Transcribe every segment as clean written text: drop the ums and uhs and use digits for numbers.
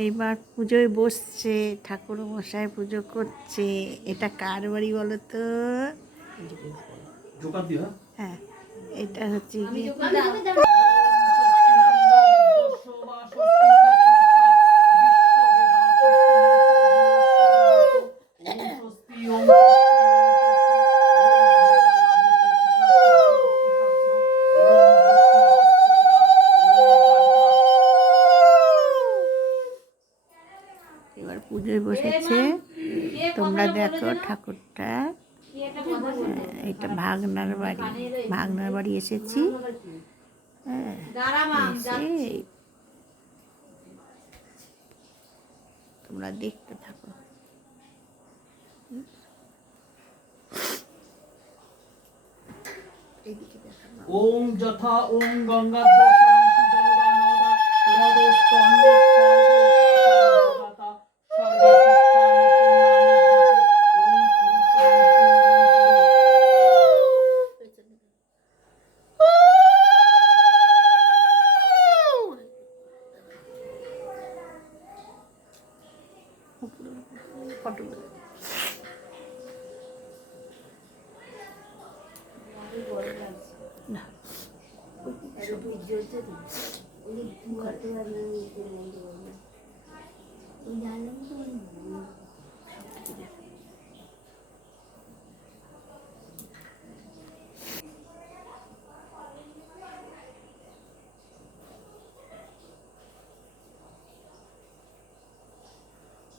এইবার পুজোয় বসছে, ঠাকুর মশাই পুজো করছে। এটা কার বাড়ি বলো তো? হ্যাঁ, এটা হচ্ছে এবার পুজোয় বসেছে। তোমরা দেখো ঠাকুরটা। এটা ভাগনার বাড়ি এসেছি। তোমরা দেখতে থাকো। ওম যথা ওম গঙ্গা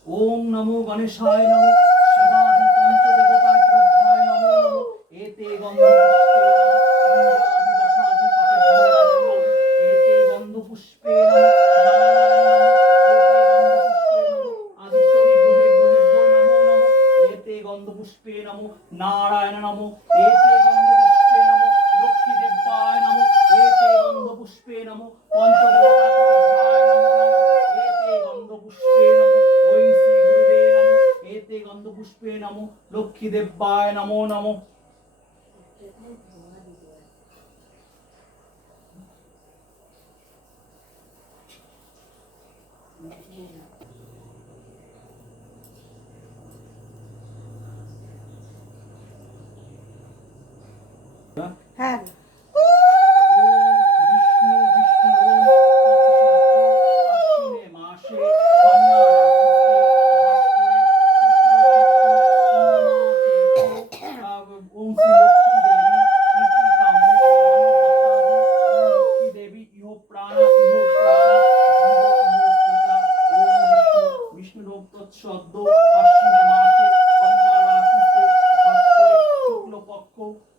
ওম নমো গণেশায় নমো শিবাদি পঞ্চদেবতায় প্রভ্যায় নমো নমো এতে গন্ধপুষ্পে নমো নারায়ণ নমো এতে গন্ধপুষ্পে নমো লক্ষ্মী দেবায় নমো এতে গন্ধপুষ্পে নমো পঞ্চদেবতায় প্রভ্যায় নমো নমো এতে গন্ধপুষ্পে নমো ওই শ্রী গুরুবে নমো এতে গন্ধপুষ্পে নমো লক্ষ্মী দেবায় নমো নমো। হ্যাঁ,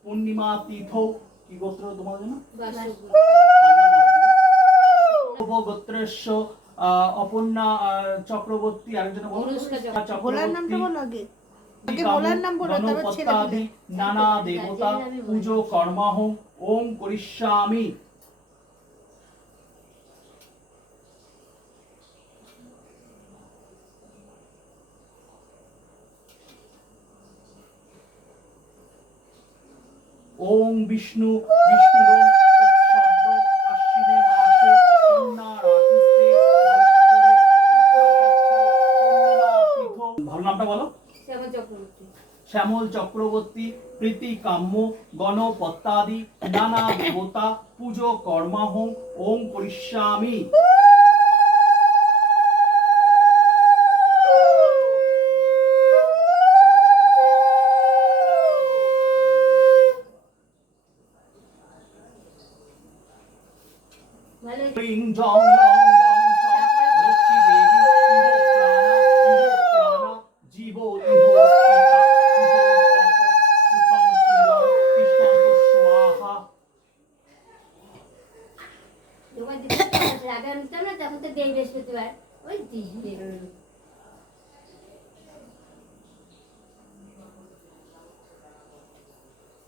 পূর্ণিমা তীর্থ কি গোত্র তোমার জন্য গোত্রেশ্ব অপর্ণা চক্রবর্তী আরেকজন চক্রবর্তী নানা দেবতা পুজো কর্মাহ ওম করিষ্যামি। ওম বিষ্ণু বিষ্ণু আশ্বিনে মাসে কন্যা রাশিতে ভালো নামটা বলো। শ্যামল চক্রবর্তী প্রীতি কাম্য গণপত্যাদি নানা দেবতা পুজো কর্মাহ ওম করিষ্যামি।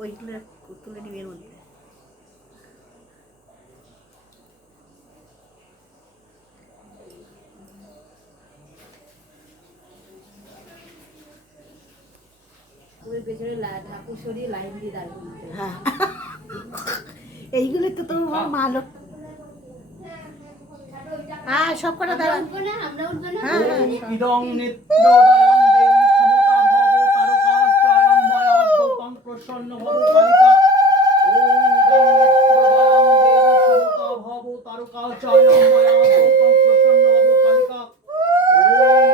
ওইগুলো তুলে নিবে এর মধ্যে। এইগুলো তো তোমার মা লোক হ্যাঁ সব কটা দাঁড়া। হ্যাঁ হ্যাঁ ইদং নেত্রোদয়ং দেবী সমতা ভব তারকাচয়ং মায়াদ্যতং প্রসন্ন ভব কালিকা। ওম ইদং নেত্রোদয়ং দেবী সমতা ভব তারকাচয়ং মায়াদ্যতং প্রসন্ন ভব কালিকা। ওম ইদং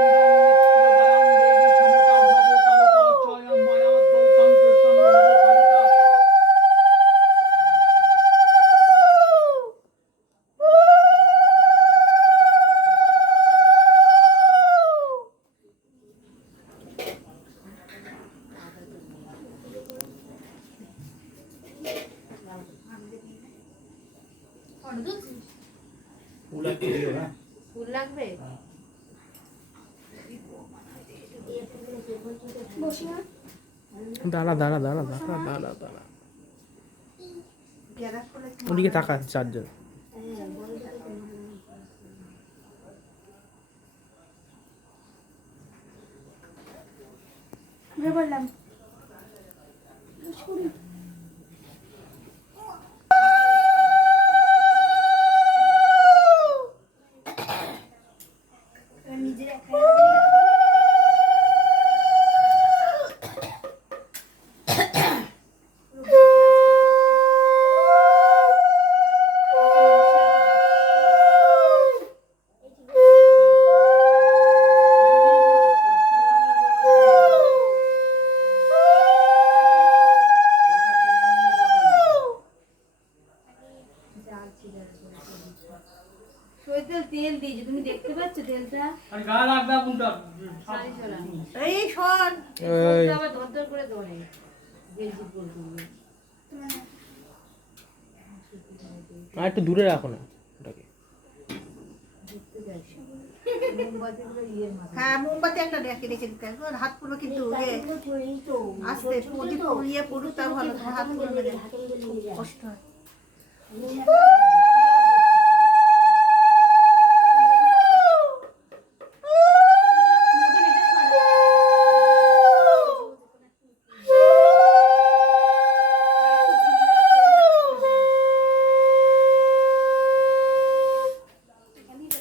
নেত্রোদয়ং দেবী সমতা ভব তারকাচয়ং মায়াদ্যতং প্রসন্ন ভব কালিকা। ফুল একটা দিও না। ফুল লাগবে? দাঁড়া দাঁড়া দাঁড়া দাঁড়া দাঁড়া দাঁড়া, ওদিকে তাকা চারজন। বললাম তেল দিয়েছে, তুমি দেখতে পাচ্ছ তেলটা? আরে গায়ে লাগবে কোনটা? এই শোন ওই আবার ধর করে ধরে গেঞ্জি পরবে। আর একটু দূরে রাখো না ওটাকে। মোমবাতিগুলো ইয়ের মাথা। হ্যাঁ মোমবাতি একটা রেখে রেখে দিতে হবে। হাত পুরো কিন্তু আস্তে প্রদীপ পুড়িয়ে পড়ুক তা ভালো, হাত পুরো মেরে খুব কষ্ট হয়।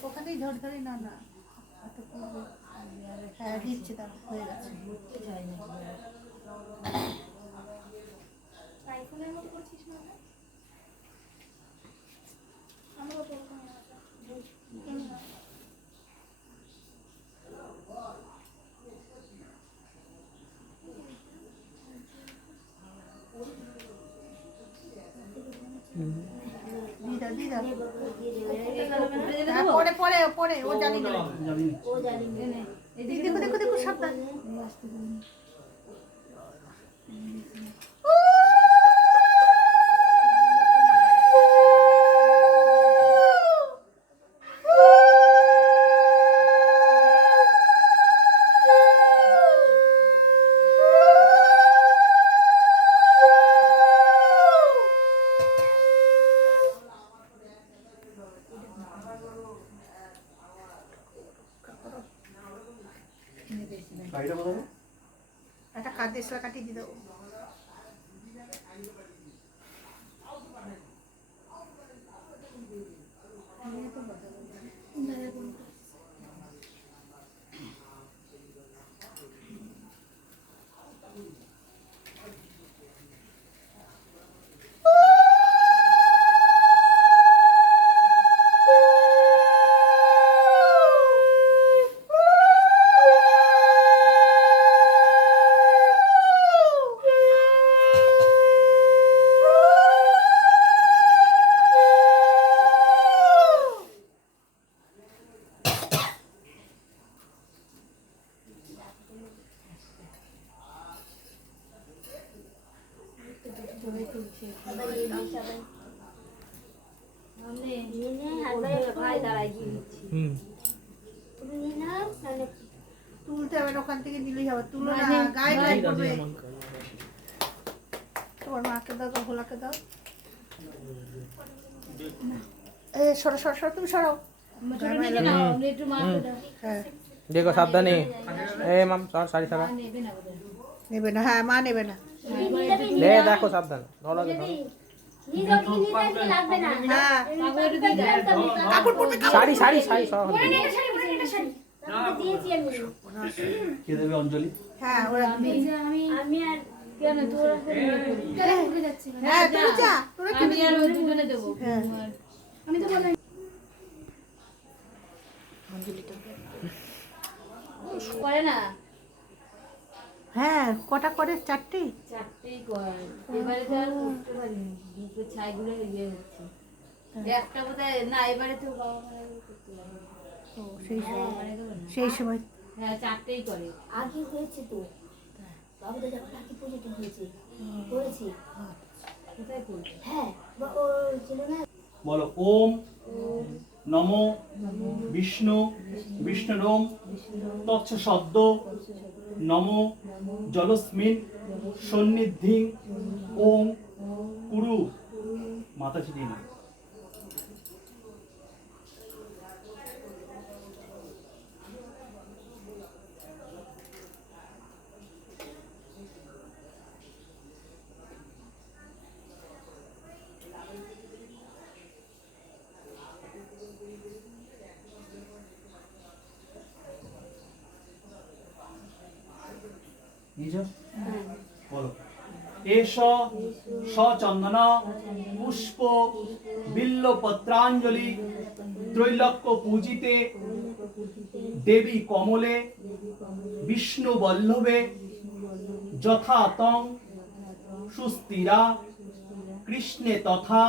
ওখানেই ধর ধরে না না হ্যাঁ দিচ্ছে তার হয়ে গেছে। দিদা হ্যাঁ পরে পরে পরে ও জানি না। দেখো দেখো দেখো সাবধান। একটা কাঁদের সরা কাটিয়ে দিয়ে দেবো। তুলতে হবে ওখান থেকে দিলেই হবে। তুলো না গায়ে গায়ে পড়বে। তোমার মাকে দাও, তোমার ভোলাকে দাও। এ সরো সরো সরো তুমি সরো। হ্যাঁ দেখো সাবধানে। এই মাম সারি সারা নেবে না। হ্যাঁ মা নেবে না। লে দেখো সাবধান, ধরো ধরো। হ্যাঁ কাপড় পরবে শাড়ি শাড়ি শাড়ি সব হবে। কে দেবে অঞ্জলি? হ্যাঁ ওরা আমি আর কেন তোরা হ্যাঁ তুই যা তোরা কি আমি আর ওই দুজনে দেবো হ্যাঁ আমি তো বললাম করে না হ্যাঁ কটা করে? চারটে? চারটেই করে এবারে তো আর করতে পারিনি দুটো ছাইগুলো ইয়ে হচ্ছে একটা বোধহয় না এবারে তো বাবা মারা করতে পারে ও সেই সময় মানে দেবো না সেই সময় হ্যাঁ চারটেই করে আগে হয়েছে তো বাবুদা যখন আগে পুজোটা হয়েছে করেছি কোথায় করবে হ্যাঁ ও ছিল না বলো ওম নমো বিষ্ণু বিষ্ণুরোম তৎস শব্দ নমো জলস্মিন সন্নিধি ওম কুরু মাথা চিনি না বলো এষ সচন্দন পুষ্প বিল্ল পত্রাঞ্জলি ত্রৈলোক্য পূজিতে দেবী কমলে বিষ্ণু বল্লভে যথা তং সুস্থিরা কৃষ্ণে তথা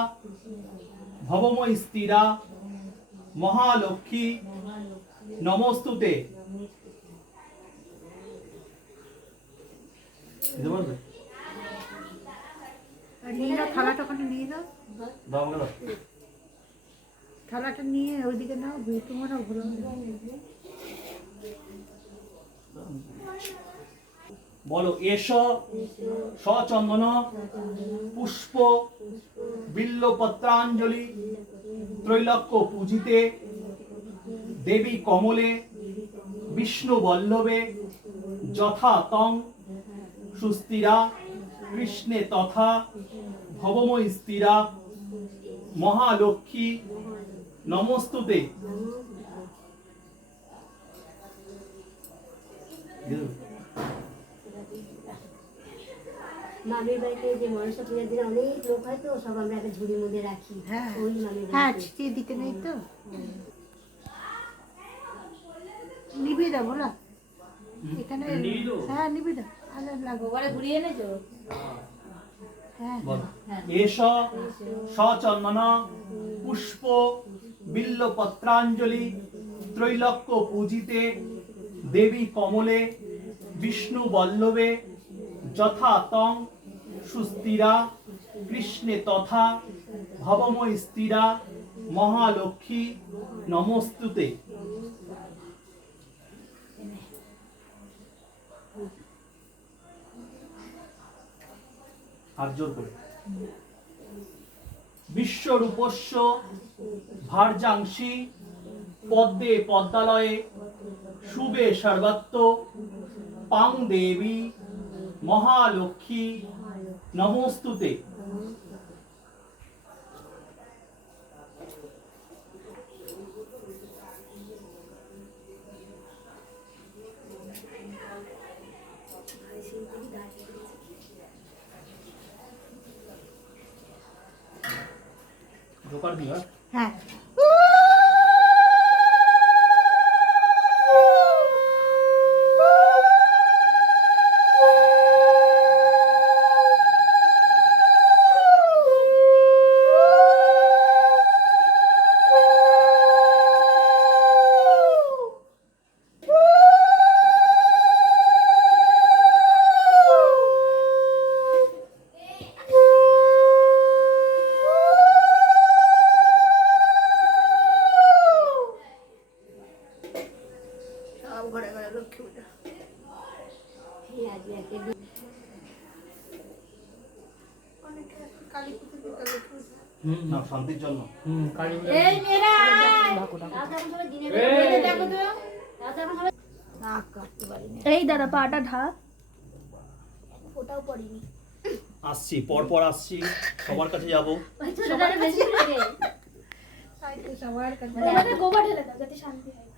ভবময় স্থিরা মহালক্ষ্মী নমস্তুতে। দিতে পারবে? আর নিয়ে নাও থালাটা, ওখানে নিয়ে নাও দাও আমাকে দাও। থালাটা নিয়ে ওইদিকে নাও, তোমারও ভালো বলো এষ সচন্দন পুষ্প বিল্ল পত্রাঞ্জলি ত্রৈলোক্য পূজিতে দেবী কমলে বিষ্ণু বল্লভে যথা তং সুস্থিরা কৃষ্ণে তথা ভবময় স্থিরা মহালক্ষ্মী নমস্তুতে। মামির বাড়িতে যে মনসা পূজার দিনে অনেক লোক হয় তো, সব আমরা একটা ঝুড়ির মধ্যে রাখি। হ্যাঁ ওই মামির হ্যাঁ বাড়িতে ছিটিয়ে দিতে নেই তো, নিবি দাও বলা এখানে, হ্যাঁ নিবি দাও আলো লাগবে। গোবরে ঘুরিয়ে এনেছো হ্যাঁ বলো এষ সচন্দন পুষ্প বিল্ল পত্রাঞ্জলি ত্রৈলোক্য পূজিতে দেবী কমলে বিষ্ণু বল্লভে যথা তং সুস্থিরা কৃষ্ণে তথা ভবময় স্থিরা মহালক্ষ্মী নমস্তুতে। আর জোর করে বিশ্বরূপস্য ভার্যাংশী পদ্মে পদ্মালয়ে শুভে সর্বত্র পাং দেবী মহালক্ষ্মী নমস্তুতে। ঢোকার দিও হ্যাঁ সব ঘরে ঘরে লক্ষ্মী পূজা। অনেকে এখন কালী পুজো দিতে লক্ষ্মী পূজা। না শান্তির জন্য কালী এই মেয়েরা তাও তো এখন সবাই দিনের এই দেখো তো তাও তো এখন সবাই নাক কাটতে পারিনি, এই দাদা পাটা ঢাক। ওটাও পড়িনি। আসছি পর আসছি, সবার কাছে যাব। ওই ছোটটারে বেশি লাগে। সবার কাছে ওখানে গোবর ঢেলে দাও যাতে শান্তি হয়।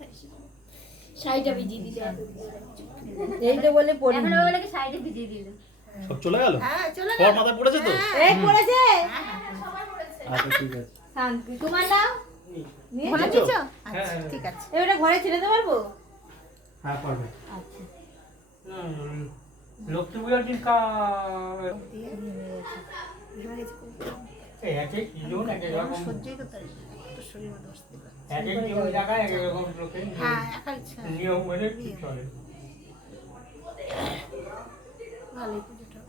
শাড়িটা ভিজিয়ে দিতে হবে। এই তো বলে পড়ি এখন ওই বলে সাইডে ভিজিয়ে দিল। সব চলে গেল? হ্যাঁ চলে সবার মাথায় পড়েছে তো? এই পড়েছে আচ্ছা ঠিক আছে। শান্তি তোমার নাম ঘরে দিয়েছো? দিছো আচ্ছা ঠিক আছে এবারে ঘরে ছেড়ে দিতে পারবো? হ্যাঁ পারবে। আচ্ছা লক্ষ্মী পূজার দিন দিয়ে এবারে এক এক জন এক এক রকম সহ্যই করতে পারি না, একটু শরীরে দোষ দিল এক এক জন জায়গায় এক এক রকম লোকের হ্যাঁ একা ইচ্ছা নিয়ম মেনে চলে। ভালোই পুজোটা